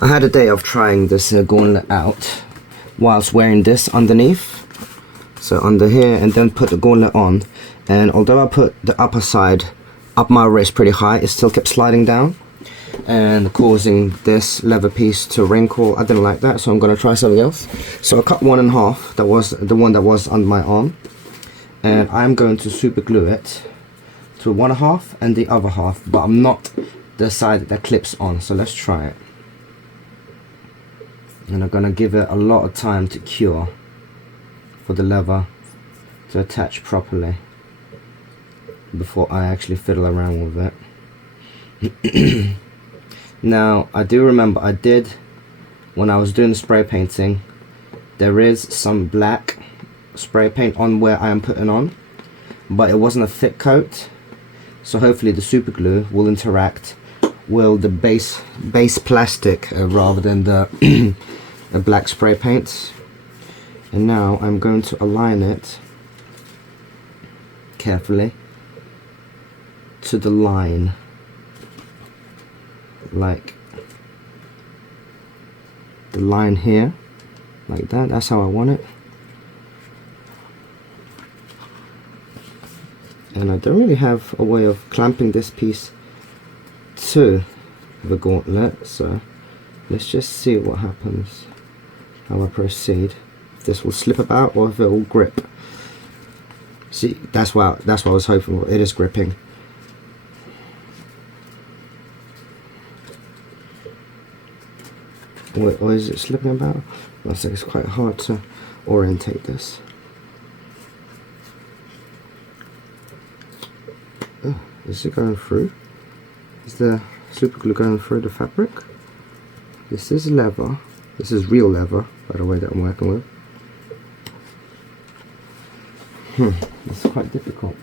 I had a day of trying this gauntlet out whilst wearing this underneath, so under here, and then put the gauntlet on, and although I put the upper side up my wrist pretty high, it still kept sliding down and causing this leather piece to wrinkle. I didn't like that, so I'm going to try something else. So I cut one in half, that was the one that was under my arm, and I'm going to super glue it to one half and the other half, but I'm not the side that clips on. So let's try it, and I'm going to give it a lot of time to cure for the leather to attach properly before I actually fiddle around with it. Now I do remember I did, when I was doing the spray painting, there is some black spray paint on where I am putting on, but it wasn't a thick coat, so hopefully the super glue will interact with the base plastic rather than the the black spray paint. And now I'm going to align it carefully to the line, like the line here, like that. That's how I want it. And I don't really have a way of clamping this piece to the gauntlet, so let's just see what happens, how I proceed, if this will slip about or if it will grip. See, that's what I was hoping for. It is gripping. Wait, or is it slipping about? Looks like it's quite hard to orientate this. Oh, is it going through? Is the super glue going through the fabric? This is leather. This is real leather, by the way, that I'm working with. It's quite difficult.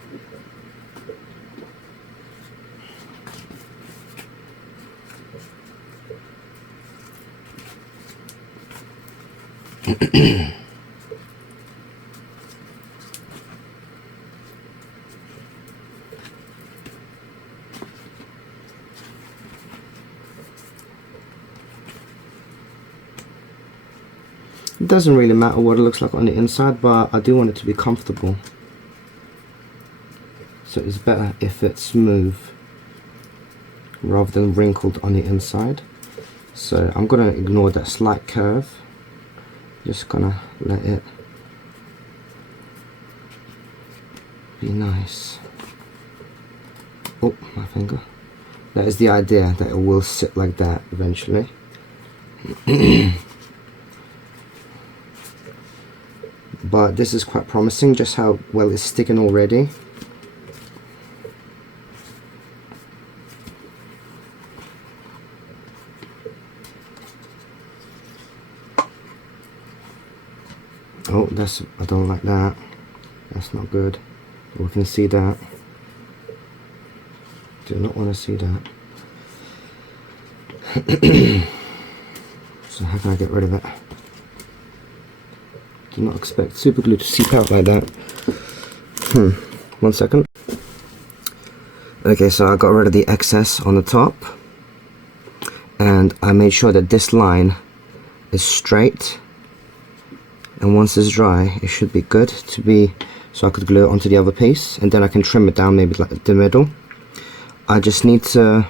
It doesn't really matter what it looks like on the inside, but I do want it to be comfortable. So it's better if it's smooth rather than wrinkled on the inside. So I'm gonna ignore that slight curve. Just gonna let it be nice. Oh, my finger. That is the idea, that it will sit like that eventually. But this is quite promising, just how well it's sticking already. Oh, I don't like that. That's not good. We can see that. Do not want to see that. So how can I get rid of it? Do not expect super glue to seep out like that. 1 second. Okay, so I got rid of the excess on the top, and I made sure that this line is straight, and once it's dry it should be good to be, so I could glue it onto the other piece, and then I can trim it down maybe like the middle. I just need to,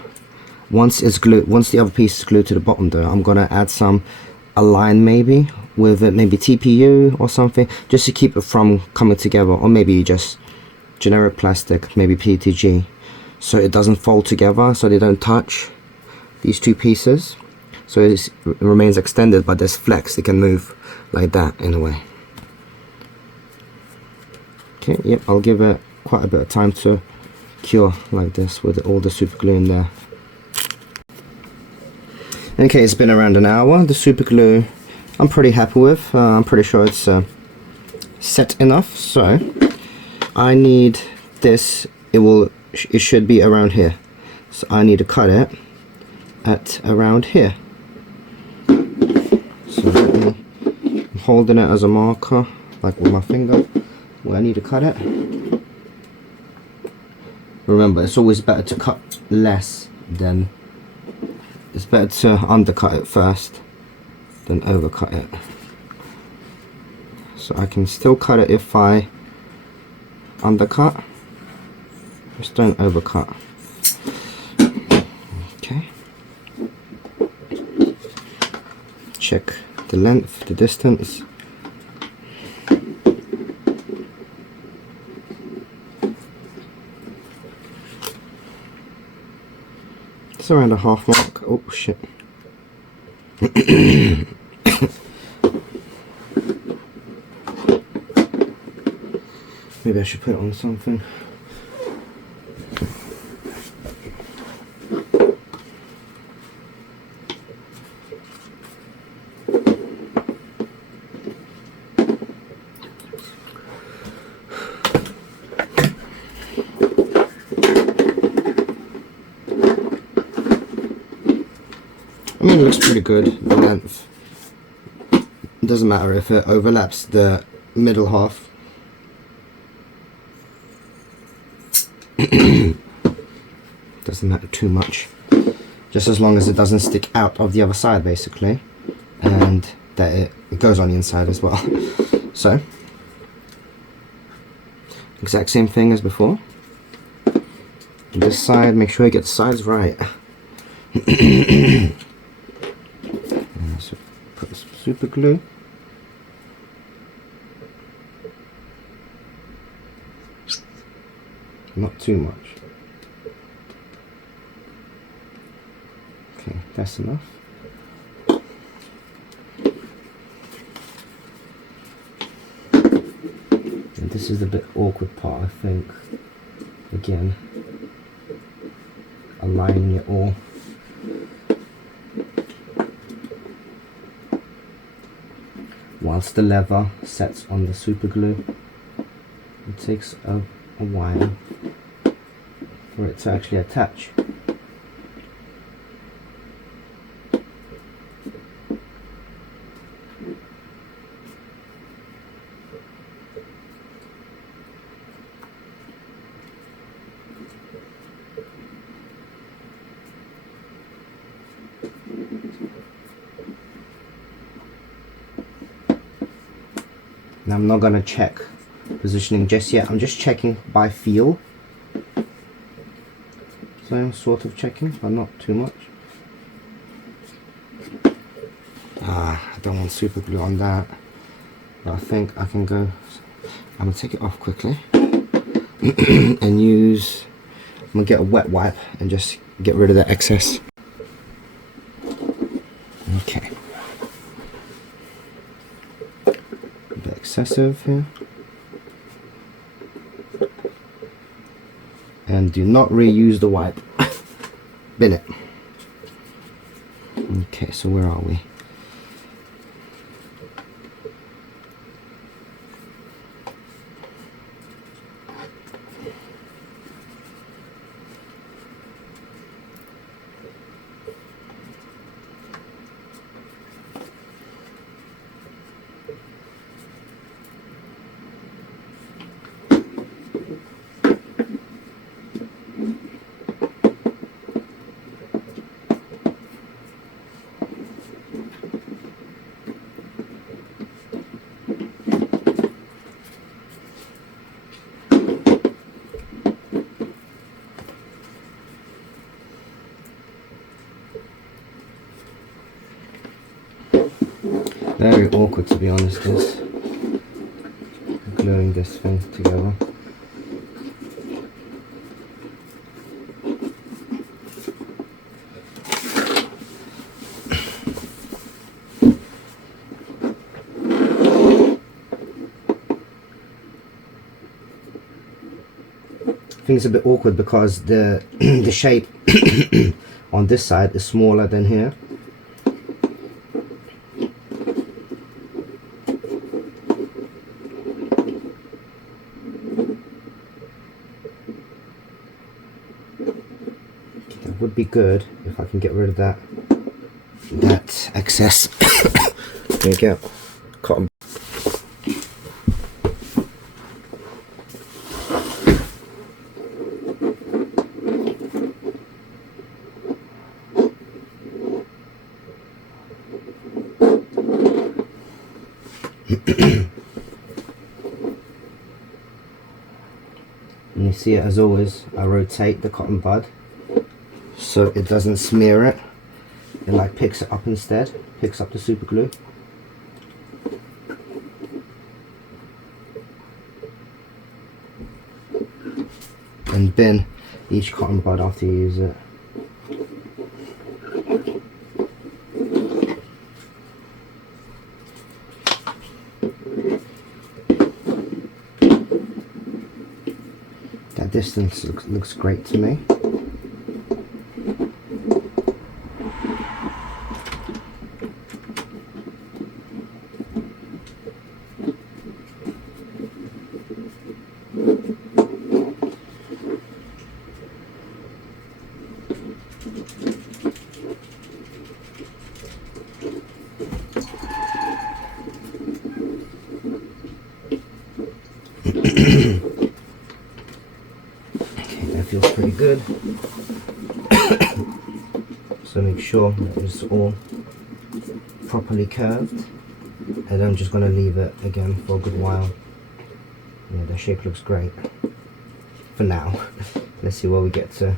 once it's glued, once the other piece is glued to the bottom though, I'm gonna add a line maybe with maybe TPU or something, just to keep it from coming together, or maybe just generic plastic, maybe PETG, so it doesn't fold together, so they don't touch these two pieces, so it remains extended, but there's flex, it can move like that in a way. Okay, yep, I'll give it quite a bit of time to cure like this with all the super glue in there. Okay, it's been around an hour. The super glue I'm pretty happy with. I'm pretty sure it's set enough, so I need this, it should be around here, so I need to cut it at around here. So I'm holding it as a marker, like with my finger, where I need to cut it. Remember, it's always better to cut less than it's better to undercut it first than overcut it. So I can still cut it if I undercut, just don't overcut. Okay, check the length, the distance. It's around a half mark. Oh shit. Maybe I should put it on something. I mean, it looks pretty good, the length. It doesn't matter if it overlaps the middle half. Doesn't matter too much. Just as long as it doesn't stick out of the other side, basically. And that it goes on the inside as well. So, exact same thing as before. This side, make sure you get the sides right. So put some super glue. Not too much. Okay, that's enough. And this is the bit awkward part, I think. Again, aligning it all. Whilst the leather sets on the super glue, it takes a while for it to actually attach. Now I'm not going to check positioning just yet, I'm just checking by feel. So I'm sort of checking, but not too much. I don't want super glue on that, but I think I can go. I'm going to take it off quickly and use, I'm going to get a wet wipe and just get rid of the excess. Okay. A bit excessive here. And do not reuse the wipe. Bin it. Okay, so where are we? Very awkward, to be honest, this gluing this thing together. I think it's a bit awkward because the the shape on this side is smaller than here. That would be good if I can get rid of that excess. There you go. Cotton. And you see it, as always, I rotate the cotton bud so it doesn't smear it. It like picks it up instead, picks up the super glue. And bin each cotton bud after you use it. That distance looks great to me. Feels pretty good. So make sure that it's all properly curved, and I'm just going to leave it again for a good while. Yeah, the shape looks great for now. Let's see what we get to.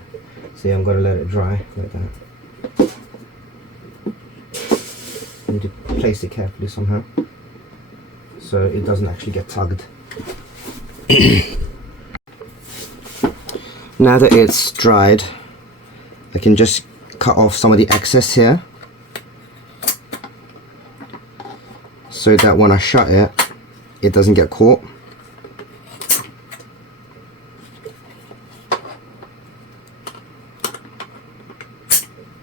See, I'm going to let it dry like that. I need to place it carefully somehow so it doesn't actually get tugged. Now that it's dried, I can just cut off some of the excess here so that when I shut it, it doesn't get caught.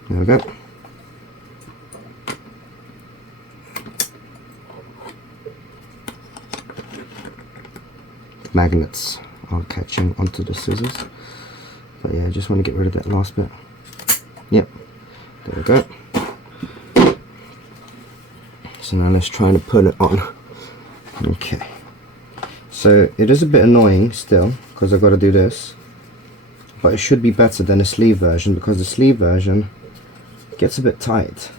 There we go. Magnets are catching onto the scissors. But yeah, I just want to get rid of that last bit. Yep, there we go. So now let's try and put it on. Okay, so it is a bit annoying still because I've got to do this, but it should be better than the sleeve version, because the sleeve version gets a bit tight.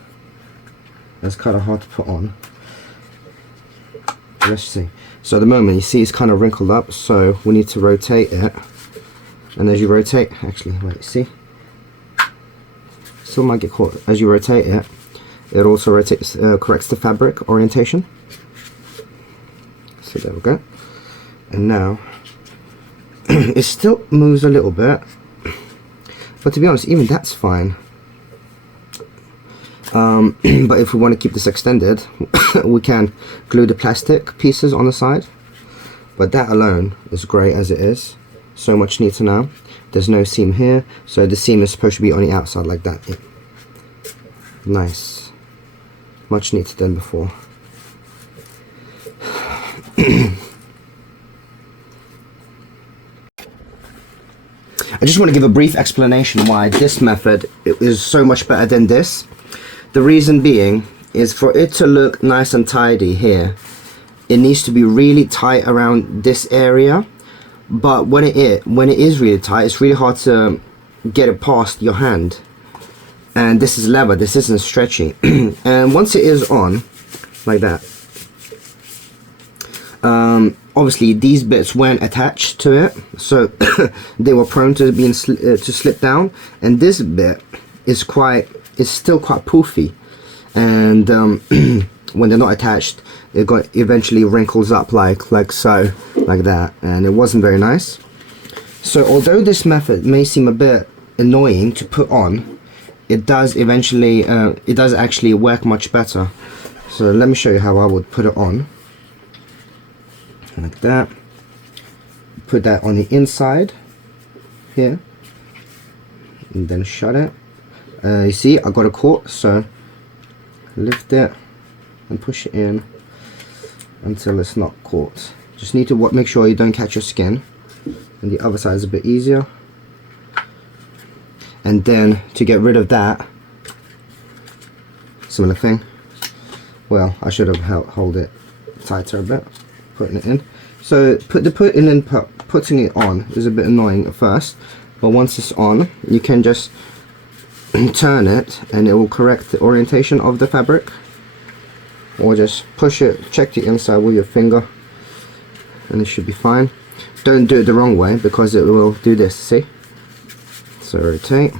It's kind of hard to put on. Let's see. So at the moment you see it's kind of wrinkled up, so we need to rotate it. And as you rotate, actually, wait, see? Still might get caught. As you rotate it, it also rotates, corrects the fabric orientation. So there we go. And now, it still moves a little bit, but to be honest, even that's fine. But if we want to keep this extended, we can glue the plastic pieces on the side. But that alone is great as it is. So much neater now. There's no seam here, so the seam is supposed to be on the outside like that. Yeah. Nice. Much neater than before. I just want to give a brief explanation why this method is so much better than this. The reason being is, for it to look nice and tidy here, it needs to be really tight around this area. But when it is really tight, it's really hard to get it past your hand. And this is leather, this isn't stretchy. And once it is on, like that, obviously these bits weren't attached to it, so they were prone to being to slip down. And this bit is still quite poofy. And when they're not attached, it eventually wrinkles up like so, like that, and it wasn't very nice. So although this method may seem a bit annoying to put on, it does actually work much better. So let me show you how I would put it on. Like that. Put that on the inside here, and then shut it. You see, I got a caught, so lift it and push it in until it's not caught. Just need to make sure you don't catch your skin. And the other side is a bit easier. And then to get rid of that, similar thing. Well, I should have held it tighter a bit, putting it in. So putting it on is a bit annoying at first, but once it's on, you can just turn it and it will correct the orientation of the fabric. or just push it, check the inside with your finger, and it should be fine. Don't do it the wrong way because it will do this, see? So rotate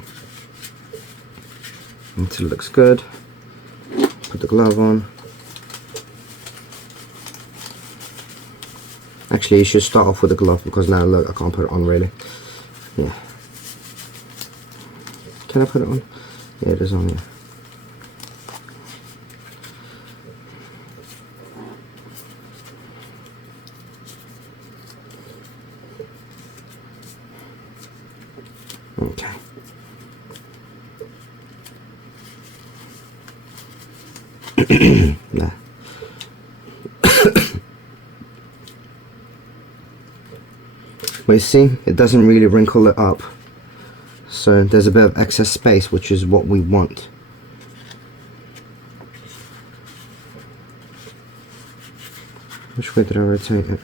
until it looks good. Put the glove on. Actually, you should start off with the glove because now look, I can't put it on really. Yeah. Can I put it on? Yeah, it is on, yeah. Okay. There. But you see, it doesn't really wrinkle it up, so there's a bit of excess space, which is what we want. Which way did I rotate it?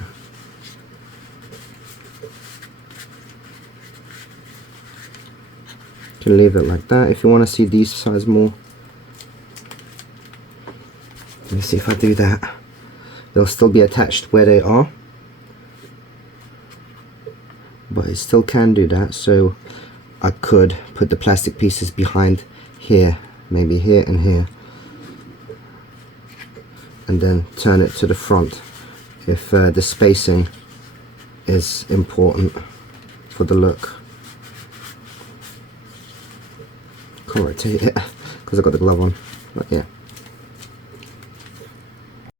You can leave it like that if you want to see these sides more. Let me see if I do that. They'll still be attached where they are, but it still can do that, so I could put the plastic pieces behind here, maybe here and here, and then turn it to the front if the spacing is important for the look. Can't rotate it because I've got the glove on, but yeah.